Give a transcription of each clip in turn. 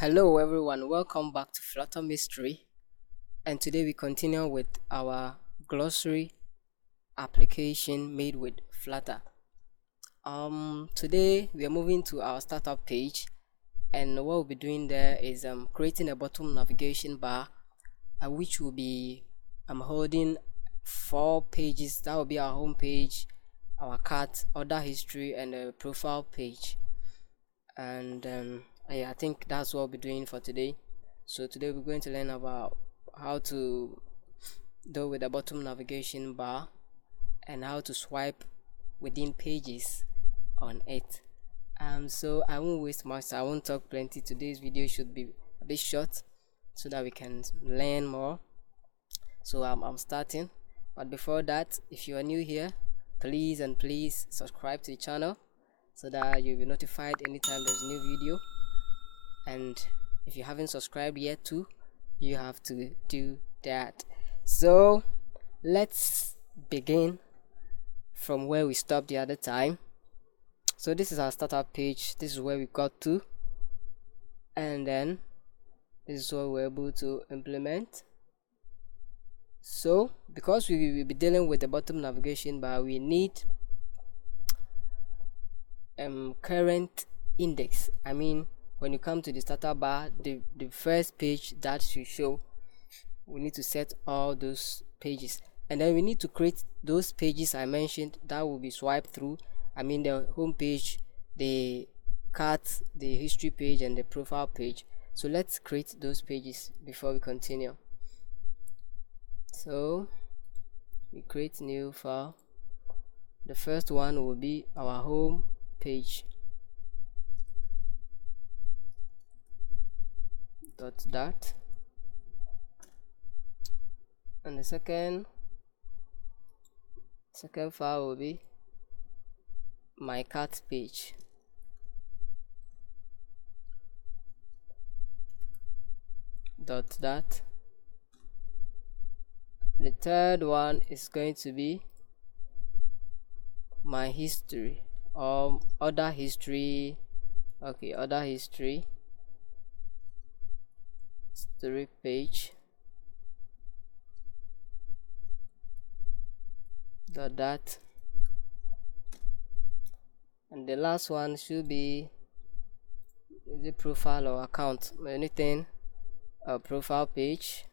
Hello everyone, welcome back to Flutter Mystery, and today we continue with our glossary application made with Flutter. Today we are moving to our startup page, and what we'll be doing there is creating a bottom navigation bar, which will be holding 4 pages. That will be our home page, our cart, order history, and a profile page. And yeah, I think that's what we'll be doing for today. So today we're going to learn about how to do with the bottom navigation bar and how to swipe within pages on it. So I won't waste much, I won't talk plenty. Today's video should be a bit short so that we can learn more. So I'm starting, but before that, if you are new here, please subscribe to the channel so that you'll be notified anytime there's a new video. And if you haven't subscribed yet too, you have to do that. So let's begin from where we stopped the other time. So this is our startup page. This is where we got to, and then this is what we're able to implement. So because we will be dealing with the bottom navigation bar, we need current index. I mean, when you come to the starter bar, the first page that should show, we need to set all those pages, and then we need to create those pages I mentioned that will be swiped through. I mean, the home page, the cart, the history page, and the profile page. So let's create those pages before we continue. So we create new file. The first one will be our home page dot, and the second file will be my cart page dot. The third one is going to be my history or order history. Okay, order history page dot, and the last one should be the profile or account, anything, a profile page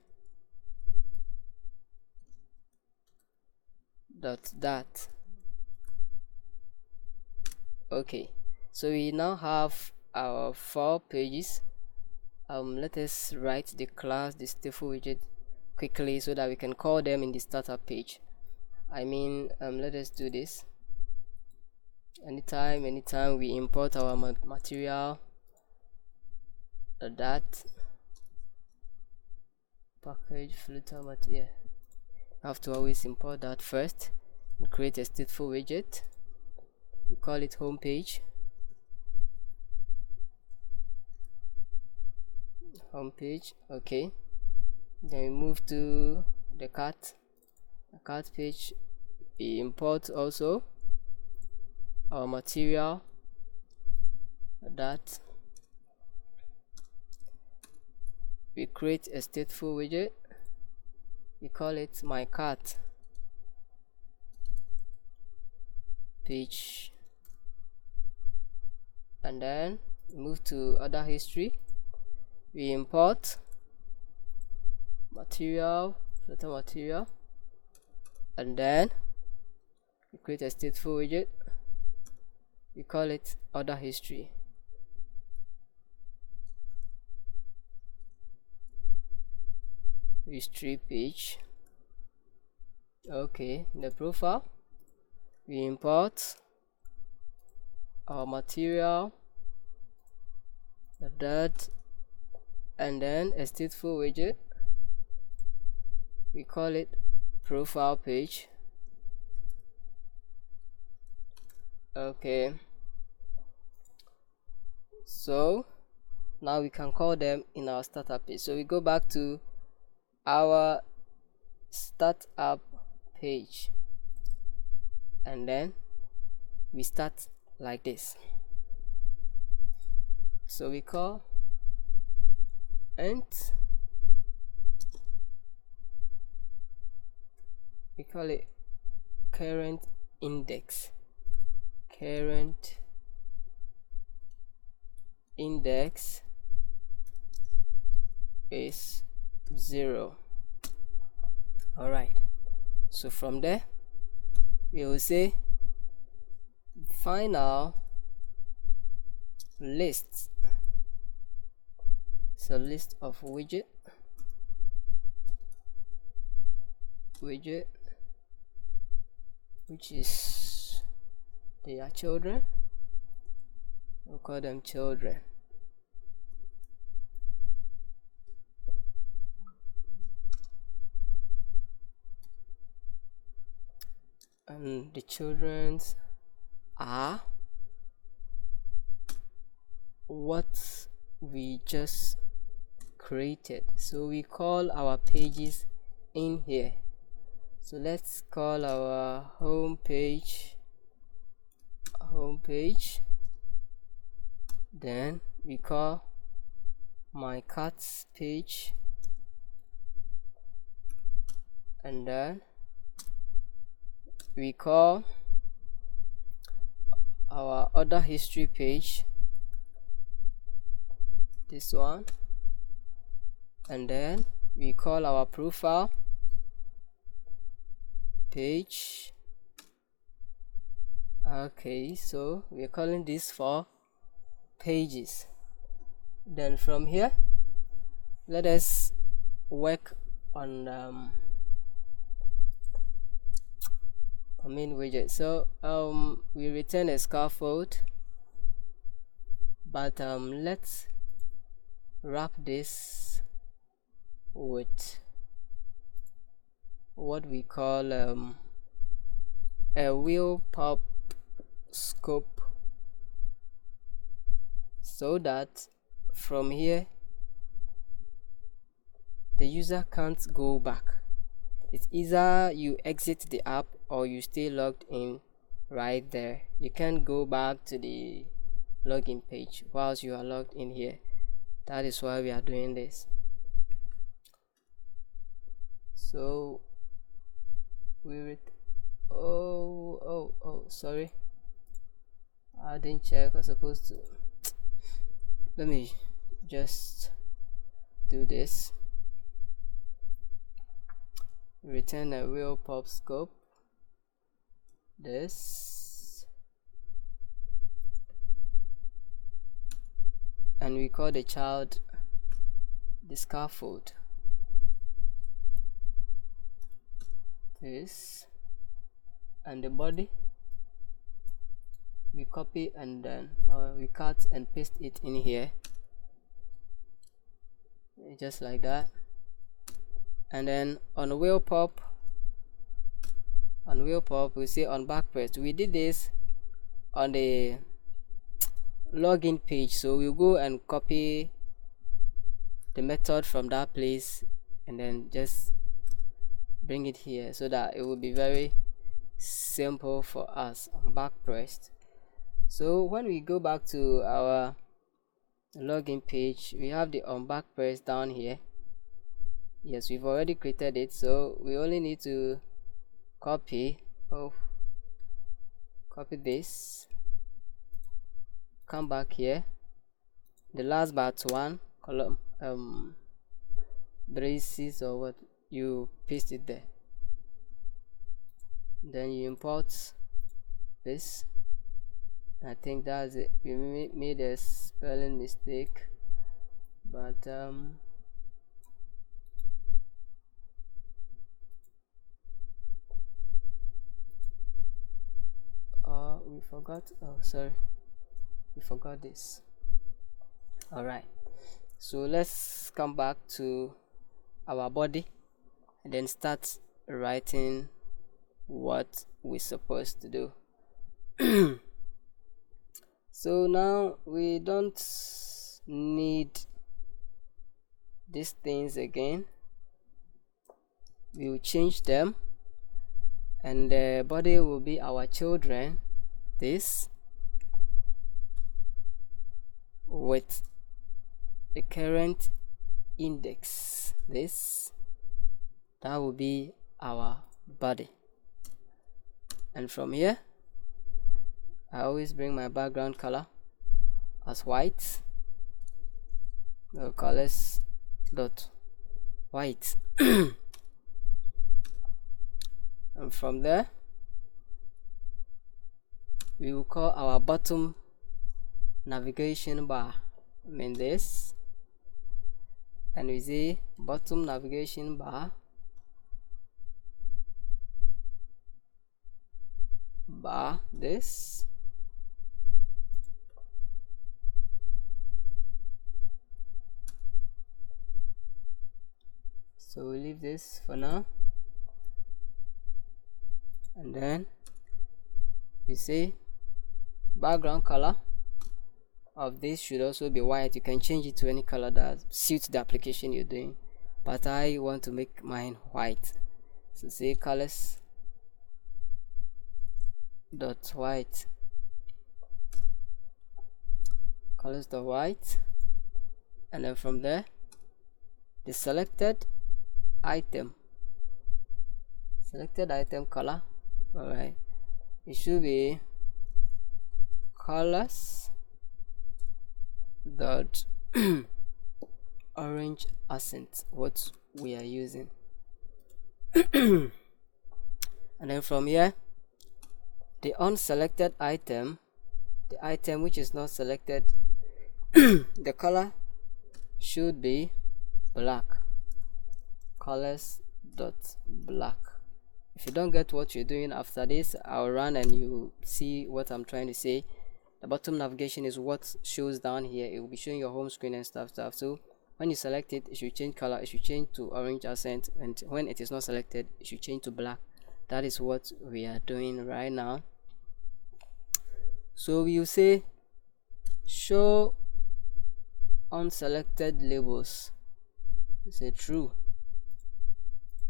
dot. Okay, so we now have our 4 pages. Let us write the class, the stateful widget, quickly so that we can call them in the startup page. I mean, let us do this. Anytime we import our material, that package Flutter material, you have to always import that first and create a stateful widget. We call it home page. Okay, then we move to the cart page. We import also our material, that we create a stateful widget. We call it my cart page, and then move to order history. We import material, Flutter material, and then we create a stateful widget. We call it order history. History page. Okay, in the profile, we import our material, that, and then a stateful widget. We call it profile page. Okay, so now we can call them in our startup page. So we go back to our startup page, and then we start like this. So we call and we call it current index. Current index is 0. All right, so from there we will say final list. So list of widget which is their children. We'll call them children. And the children's are what we just created. So we call our pages in here. So let's call our home page. Then we call my cat's page, and then we call our other history page, this one, and then we call our profile page. Okay, so we're calling this for pages. Then from here, let us work on main widget. So we return a scaffold, but let's wrap this with what we call a WillPopScope, so that from here the user can't go back. It's either you exit the app or you stay logged in right there. You can't go back to the login page whilst you are logged in here. That is why we are doing this. So we sorry, I didn't check. I was supposed to. Let me just do this. Return a WillPopScope. This, and we call the child the scaffold. This, and the body we copy and then we cut and paste it in here, just like that. And then on WillPop we say on backpress. We did this on the login page, so we'll go and copy the method from that place and then just bring it here so that it will be very simple for us on backpress. So when we go back to our login page, we have the on backpress down here. Yes, we've already created it, so we only need to copy this, come back here, the last but one column braces or what, you paste it there, then you import this. I think that's it. We made a spelling mistake, but we forgot. Oh, sorry, we forgot this. All right, so let's come back to our body and then start writing what we're supposed to do. So now we don't need these things again. We will change them, and the body will be our children, this, with the current index. That will be our body. And from here, I always bring my background color as white. The colors dot white. And from there, we will call our bottom navigation bar, this, and we say bottom navigation bar this. So we'll leave this for now, and then we say background color of this should also be white. You can change it to any color that suits the application you're doing, but I want to make mine white. So say colors dot white, colors dot white, and then from there, the selected item color, all right, it should be colors dot orange accent, what we are using. And then from here, the unselected item, the item which is not selected, the color should be black, colors dot black. If you don't get what you're doing after this, I'll run and you see what I'm trying to say. The bottom navigation is what shows down here. It will be showing your home screen and stuff. So when you select it, it should change color, it should change to orange accent, and when it is not selected, it should change to black. That is what we are doing right now. So you say show unselected labels, you say true,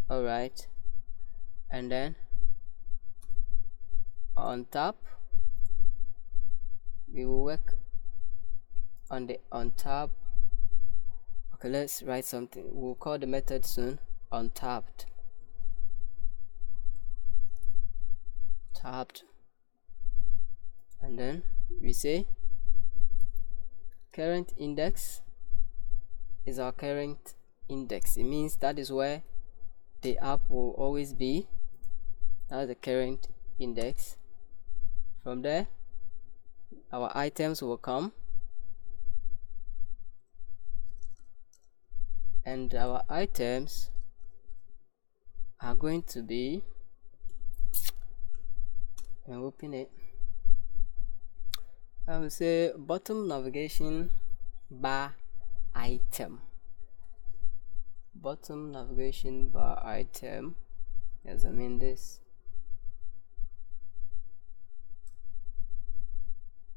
all right, and then on top we will work on the on tab. Okay, let's write something. We'll call the method soon untabbed, tabbed, and then we say current index is our current index. It means that is where the app will always be. That's the current index. From there, our items will come, and our items are going to be, and open it, I will say bottom navigation bar item, bottom navigation bar item. Yes, I mean this.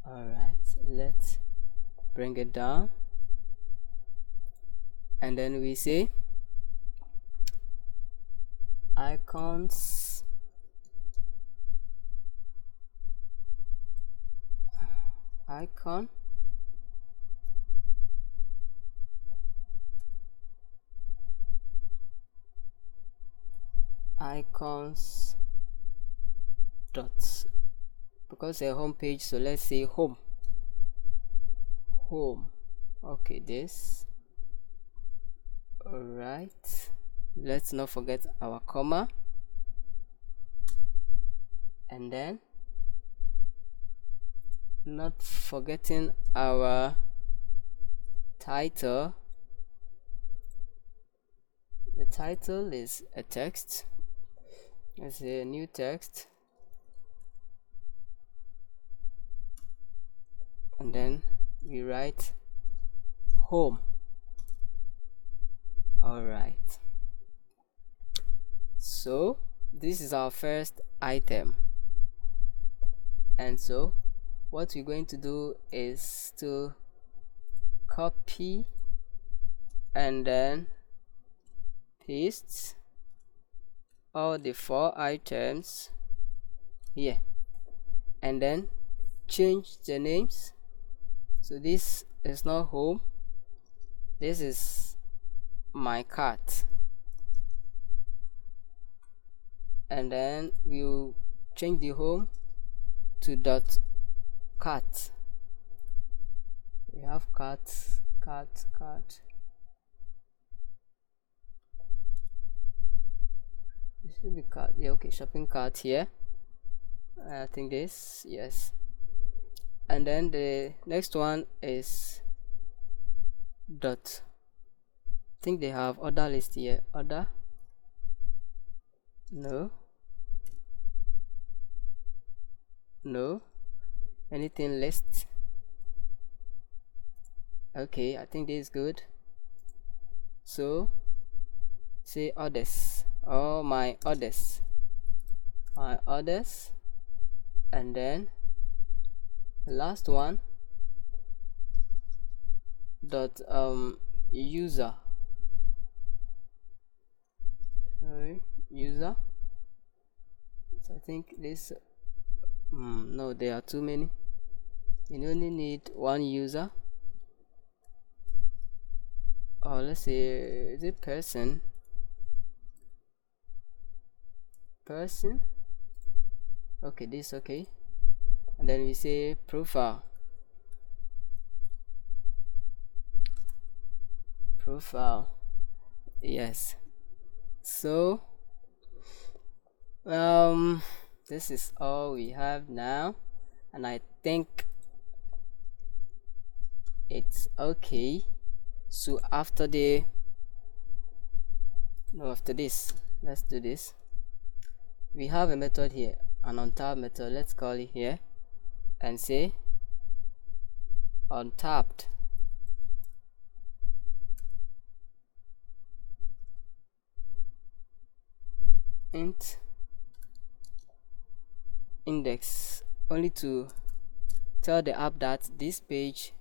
Alright, let's bring it down, and then we say icons icons dots, because a home page, so let's say home. Okay, this, all right, let's not forget our comma, and then not forgetting our title. The title is a text, let's say a new text, and then we write home. All right, so this is our first item, and so what we're going to do is to copy and then paste all the 4 items here, and then change the names. So this is not home, this is my cart, and then we'll change the home to dot cart. We have cart. It should be cart. Yeah, okay, shopping cart here. I think this, yes. And then the next one is dot. I think they have order list here. Order. No. Anything list. Okay, I think this is good. So say orders. Oh, my orders. And then the last one dot user. Sorry, user. So I think this no, there are too many. You only need one user, or let's say, is it person? Okay, this, okay. And then we say profile. Yes. So this is all we have now, and I think it's okay. So after this, let's do this. We have a method here, an untapped method. Let's call it here and say untapped int index, only to tell the app that this page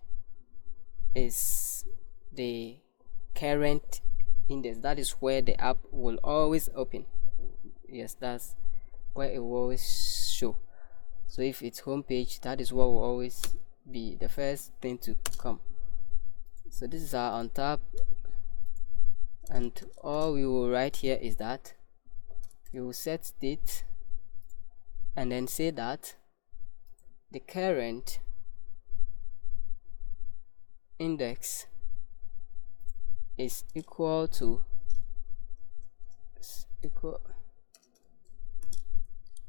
is the current index. That is where the app will always open. Yes, that's where it will always show. So if it's home page, that is what will always be the first thing to come. So this is our untap, and all we will write here is that we will set state and then say that the current index is equal to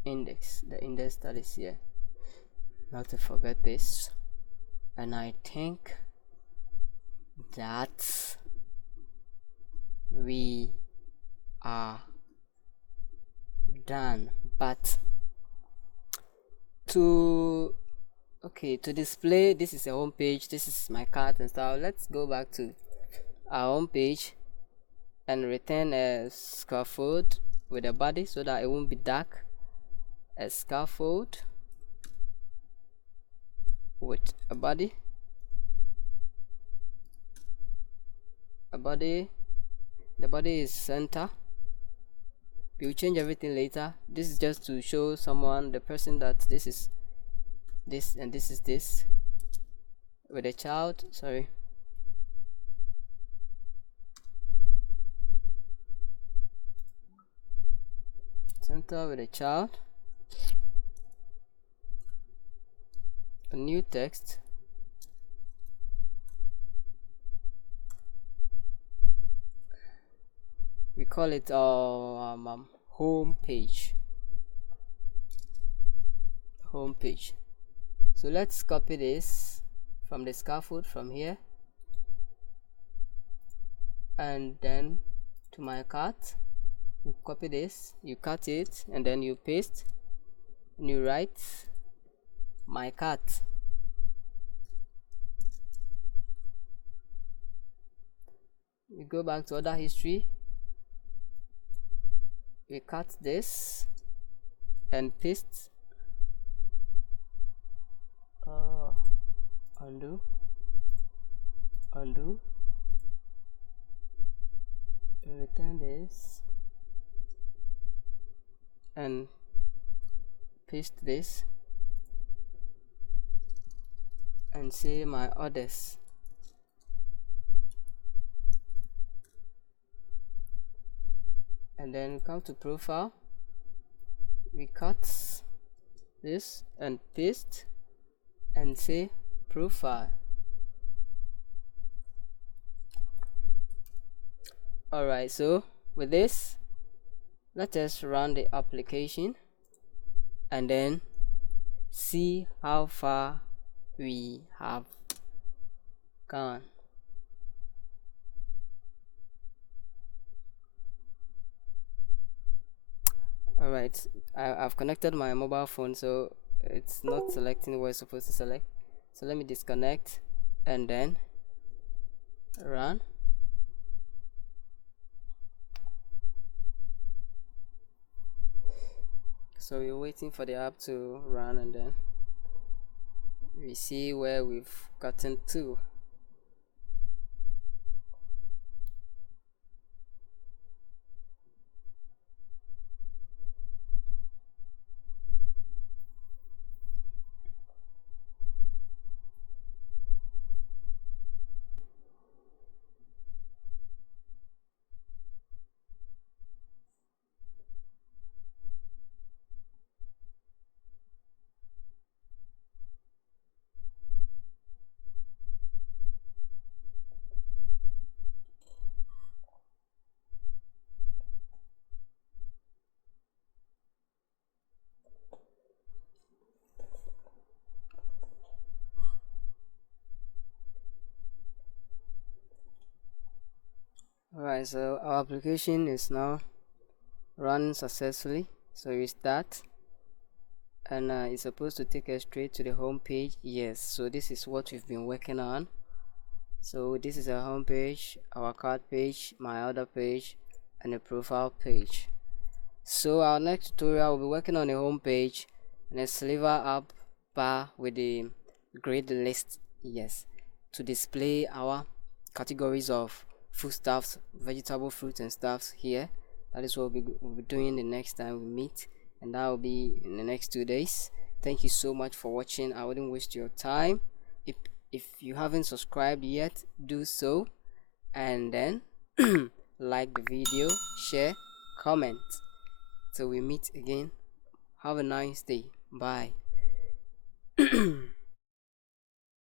index, the index that is here, not to forget this. And I think that we are done. But to display, this is a home page, this is my cart and stuff. Let's go back to our home page and return a scaffold with a body so that it won't be dark. A scaffold with a body. The body is center. We will change everything later. This is just to show someone, the person, that this is this and this is this with a child. Sorry, center with a child, a new text, we call it home page. So let's copy this from the scaffold from here and then to my cart. You copy this, you cut it, and then you paste and you write my cart. We go back to order history, we cut this and paste. Undo, return this and paste this and say my orders. and then we come to profile, we cut this and paste and say profile. Alright, so with this, let us run the application and then see how far we have gone. Alright, I've connected my mobile phone, so it's not selecting what it's supposed to select. So let me disconnect and then run. So we're waiting for the app to run, and then we see where we've gotten to. Alright, so our application is now running successfully. So we start, and it's supposed to take us straight to the home page. Yes, so this is what we've been working on. So this is our home page, our card page, my other page, and a profile page. So our next tutorial will be working on a home page and a sliver up bar with the grid list, yes, to display our categories of foodstuffs, vegetable, fruit and stuffs here. That is what we'll be doing the next time we meet, and that will be in the next 2 days. Thank you so much for watching. I wouldn't waste your time. If you haven't subscribed yet, do so, and then like the video, share, comment. Till we meet again, have a nice day. Bye.